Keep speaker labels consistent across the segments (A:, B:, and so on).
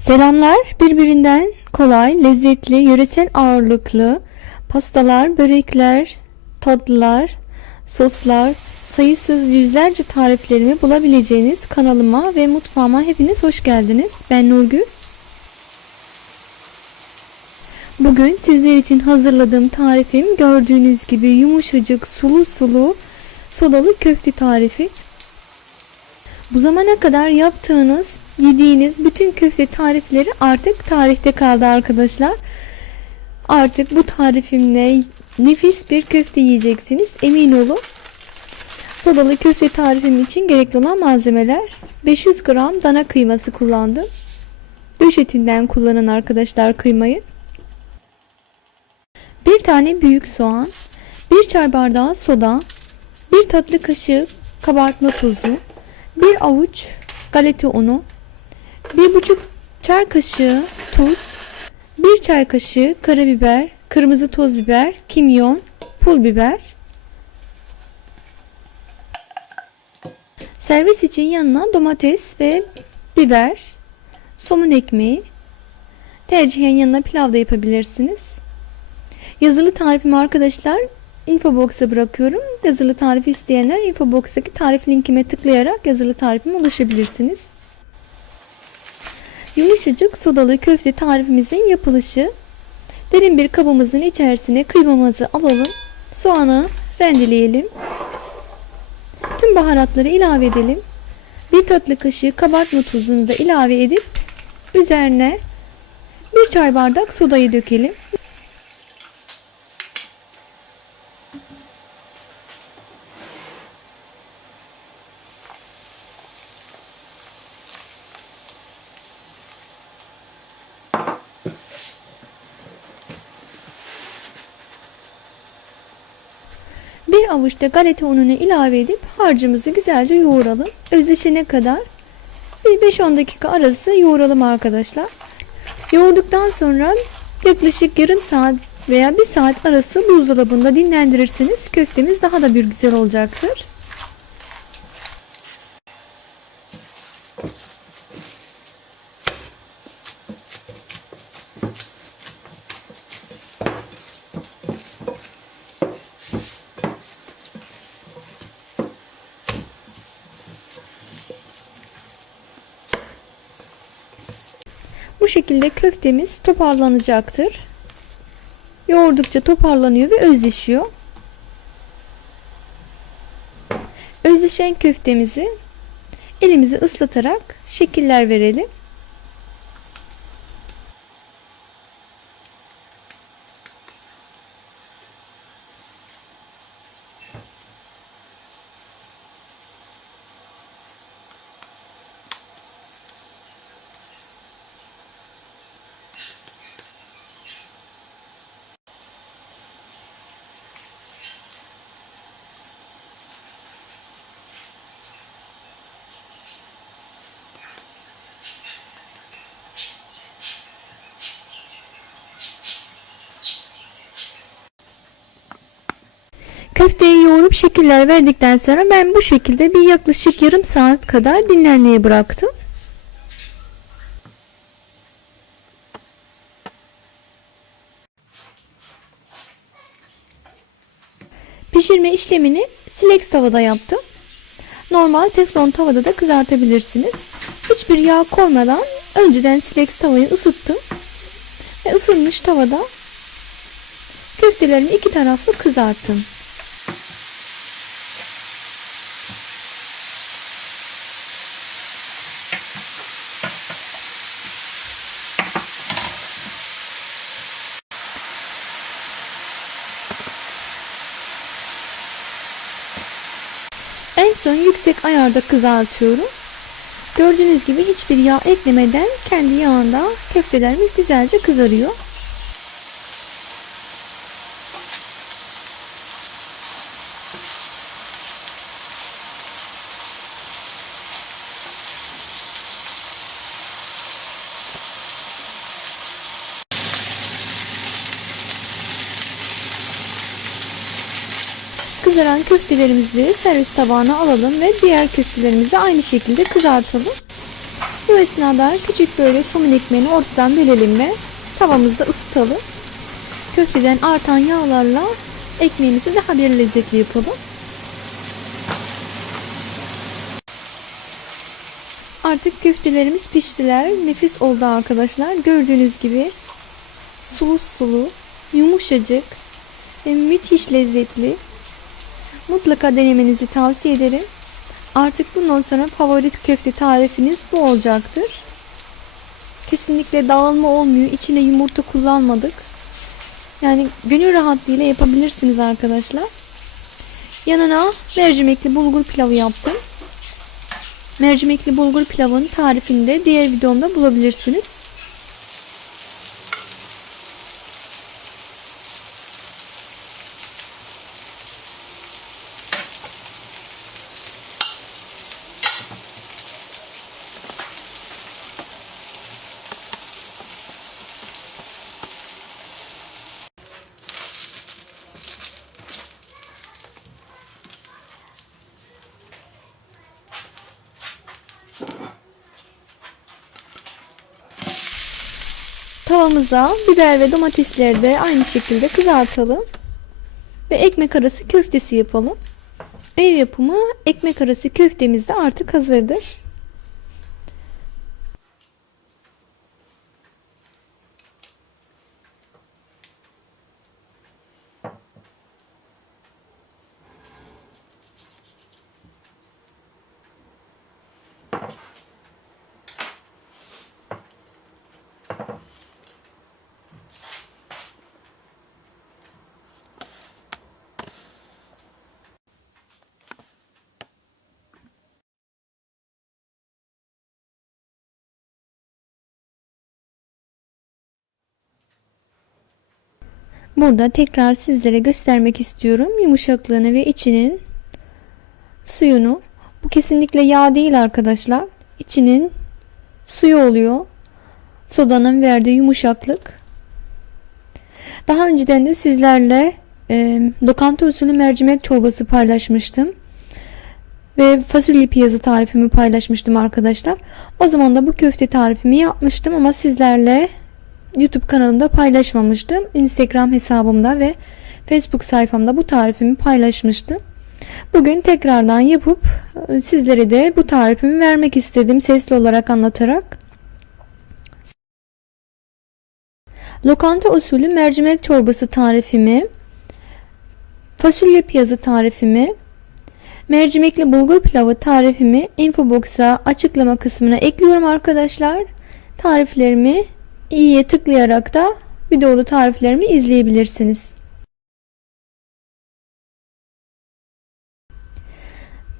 A: Selamlar. Birbirinden kolay, lezzetli, yöresel ağırlıklı pastalar, börekler, tatlılar, soslar, sayısız yüzlerce tariflerimi bulabileceğiniz kanalıma ve mutfağıma hepiniz hoş geldiniz. Ben Nurgül. Bugün sizler için hazırladığım tarifim gördüğünüz gibi yumuşacık sulu sulu sodalı köfte tarifi. Bu zamana kadar yaptığınız, yediğiniz bütün köfte tarifleri artık tarihte kaldı arkadaşlar. Artık bu tarifimle nefis bir köfte yiyeceksiniz. Emin olun. Sodalı köfte tarifim için gerekli olan malzemeler 500 gram dana kıyması kullandım. Döş etinden kullanın arkadaşlar kıymayı. Bir tane büyük soğan, bir çay bardağı soda, bir tatlı kaşığı kabartma tozu, bir avuç galeta unu, bir buçuk çay kaşığı tuz, bir çay kaşığı karabiber, kırmızı toz biber, kimyon, pul biber. Servis için yanına domates ve biber, somun ekmeği, tercihen yanına pilav da yapabilirsiniz. Yazılı tarifimi arkadaşlar infobox'a bırakıyorum. Yazılı tarifi isteyenler infobox'taki tarif linkime tıklayarak yazılı tarifime ulaşabilirsiniz. Yumuşacık sodalı köfte tarifimizin yapılışı. Derin bir kabımızın içerisine kıymamızı alalım. Soğanı rendeleyelim. Tüm baharatları ilave edelim. Bir tatlı kaşığı kabartma tuzunu da ilave edip üzerine bir çay bardak sodayı dökelim. Bir avuç da galeta ununu ilave edip harcımızı güzelce yoğuralım. Özleşene kadar bir 5-10 dakika arası yoğuralım arkadaşlar. Yoğurduktan sonra yaklaşık yarım saat veya bir saat arası buzdolabında dinlendirirseniz köftemiz daha da bir güzel olacaktır. Bu şekilde köftemiz toparlanacaktır. Yoğurdukça toparlanıyor ve özleşiyor. Özleşen köftemizi elimizi ıslatarak şekiller verelim. Köfteyi yoğurup şekiller verdikten sonra ben bu şekilde bir yaklaşık yarım saat kadar dinlenmeye bıraktım. Pişirme işlemini silex tavada yaptım. Normal teflon tavada da kızartabilirsiniz. Hiçbir yağ koymadan önceden silex tavayı ısıttım. Ve ısınmış tavada köftelerimi iki taraflı kızarttım. En son yüksek ayarda kızartıyorum. Gördüğünüz gibi hiçbir yağ eklemeden kendi yağında köftelerimiz güzelce kızarıyor. Kızaran köftelerimizi servis tabağına alalım ve diğer köftelerimizi aynı şekilde kızartalım. Bu esnada küçük böyle somun ekmeğini ortadan bölelim ve tavamızda ısıtalım. Köfteden artan yağlarla ekmeğimizi daha bir lezzetli yapalım. Artık köftelerimiz piştiler. Nefis oldu arkadaşlar. Gördüğünüz gibi sulu sulu, yumuşacık ve müthiş lezzetli. Mutlaka denemenizi tavsiye ederim. Artık bundan sonra favori köfte tarifiniz bu olacaktır. Kesinlikle dağılma olmuyor. İçine yumurta kullanmadık. Yani gönül rahatlığıyla yapabilirsiniz arkadaşlar. Yanına mercimekli bulgur pilavı yaptım. Mercimekli bulgur pilavın tarifini de diğer videomda bulabilirsiniz. Tavamıza biber ve domatesleri de aynı şekilde kızartalım. Ve ekmek arası köftesi yapalım. Ev yapımı ekmek arası köftemiz de artık hazırdır. Burada tekrar sizlere göstermek istiyorum yumuşaklığını ve içinin suyunu. Bu kesinlikle yağ değil arkadaşlar. İçinin suyu oluyor. Sodanın verdiği yumuşaklık. Daha önceden de sizlerle e, lokanta usulü mercimek çorbası paylaşmıştım. Ve fasulye piyazı tarifimi paylaşmıştım arkadaşlar. O zaman da bu köfte tarifimi yapmıştım ama sizlerle YouTube kanalımda paylaşmamıştım. Instagram hesabımda ve Facebook sayfamda bu tarifimi paylaşmıştım. Bugün tekrardan yapıp e, sizlere de bu tarifimi vermek istedim sesli olarak anlatarak. Lokanta usulü mercimek çorbası tarifimi, fasulye piyazı tarifimi, mercimekli bulgur pilavı tarifimi infobox'a açıklama kısmına ekliyorum arkadaşlar. Tariflerimi iyiye tıklayarak da videolu tariflerimi izleyebilirsiniz.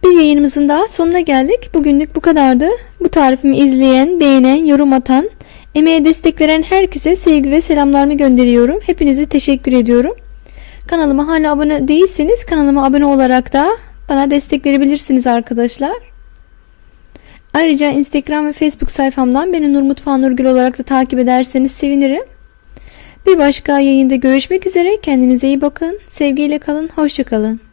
A: Bir yayınımızın daha sonuna geldik. Bugünlük bu kadardı. Bu tarifimi izleyen, beğenen, yorum atan, emeğe destek veren herkese sevgi ve selamlarımı gönderiyorum. Hepinize teşekkür ediyorum. Kanalıma hala abone değilseniz kanalıma abone olarak da bana destek verebilirsiniz arkadaşlar. Ayrıca Instagram ve Facebook sayfamdan beni Nur Mutfağı Nurgül olarak da takip ederseniz sevinirim. Bir başka yayında görüşmek üzere. Kendinize iyi bakın. Sevgiyle kalın. Hoşçakalın.